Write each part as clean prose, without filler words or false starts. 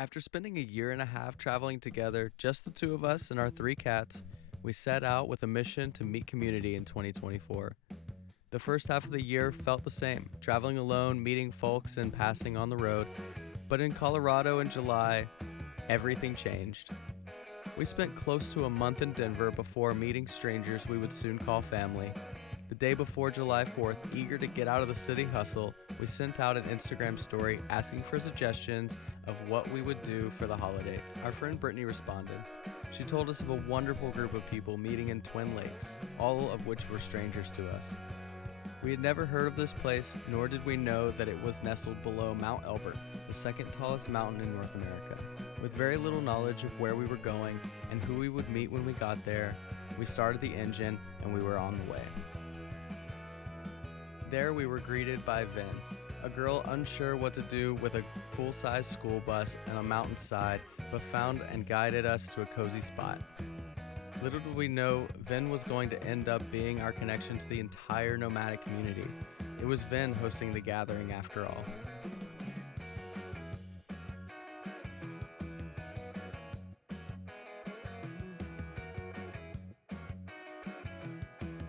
After spending a year and a half traveling together, just the two of us and our 3 cats, we set out with a mission to meet community in 2024. The first half of the year felt the same, traveling alone, meeting folks, and passing on the road. But in Colorado in July, everything changed. We spent close to a month in Denver before meeting strangers we would soon call family. The day before July 4th, eager to get out of the city hustle, we sent out an Instagram story asking for suggestions of what we would do for the holiday. Our friend Brittany responded. She told us of a wonderful group of people meeting in Twin Lakes, all of which were strangers to us. We had never heard of this place, nor did we know that it was nestled below Mount Elbert, the second tallest mountain in North America. With very little knowledge of where we were going and who we would meet when we got there, we started the engine and we were on the way. There we were greeted by Vin, a girl unsure what to do with a full-size school bus and a mountainside, but found and guided us to a cozy spot. Little did we know, Vin was going to end up being our connection to the entire nomadic community. It was Vin hosting the gathering after all.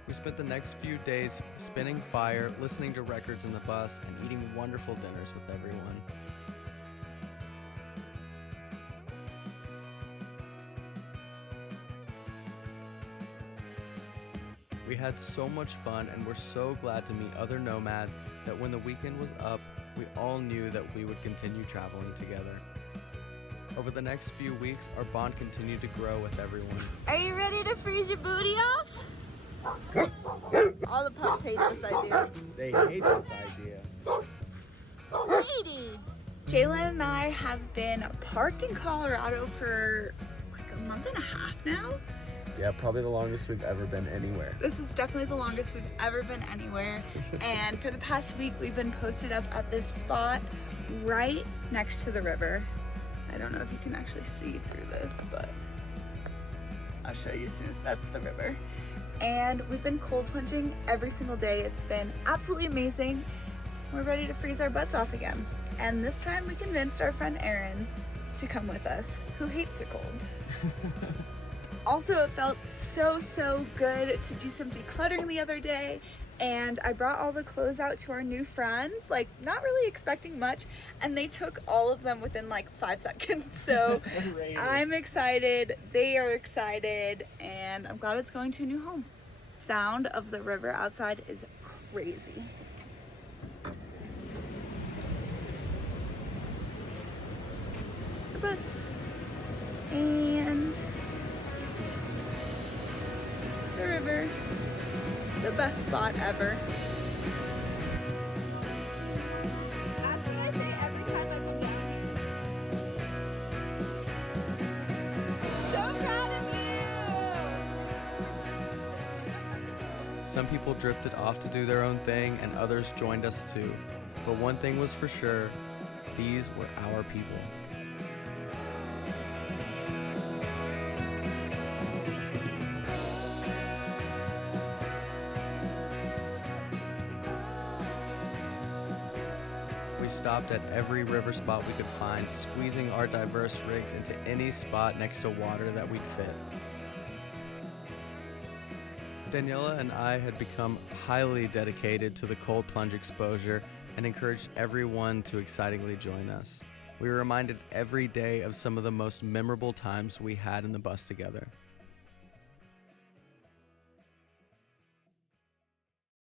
We spent the next few days spinning fire, listening to records in the bus, and eating wonderful dinners with everyone. We had so much fun and were so glad to meet other nomads that when the weekend was up, we all knew that we would continue traveling together. Over the next few weeks, our bond continued to grow with everyone. Are you ready to freeze your booty off? All the pups hate this idea. They hate this idea. Lady! Jalen and I have been parked in Colorado for like a month and a half now. Yeah, probably the longest we've ever been anywhere. This is definitely the longest we've ever been anywhere. And for the past week, we've been posted up at this spot right next to the river. I don't know if you can actually see through this, but I'll show you as soon as that's the river. And we've been cold plunging every single day. It's been absolutely amazing. We're ready to freeze our butts off again. And this time we convinced our friend Erin to come with us, who hates the cold. Also, it felt so good to do some decluttering the other day, and I brought all the clothes out to our new friends, like not really expecting much, and they took all of them within like 5 seconds. So I'm excited, they are excited, and I'm glad it's going to a new home. Sound of the river outside is crazy. The bus and the river, the best spot ever. That's what I say every time I come down. So proud of you! Some people drifted off to do their own thing and others joined us too. But one thing was for sure, these were our people. We stopped at every river spot we could find, squeezing our diverse rigs into any spot next to water that we'd fit. Daniella and I had become highly dedicated to the cold plunge exposure and encouraged everyone to excitingly join us. We were reminded every day of some of the most memorable times we had in the bus together.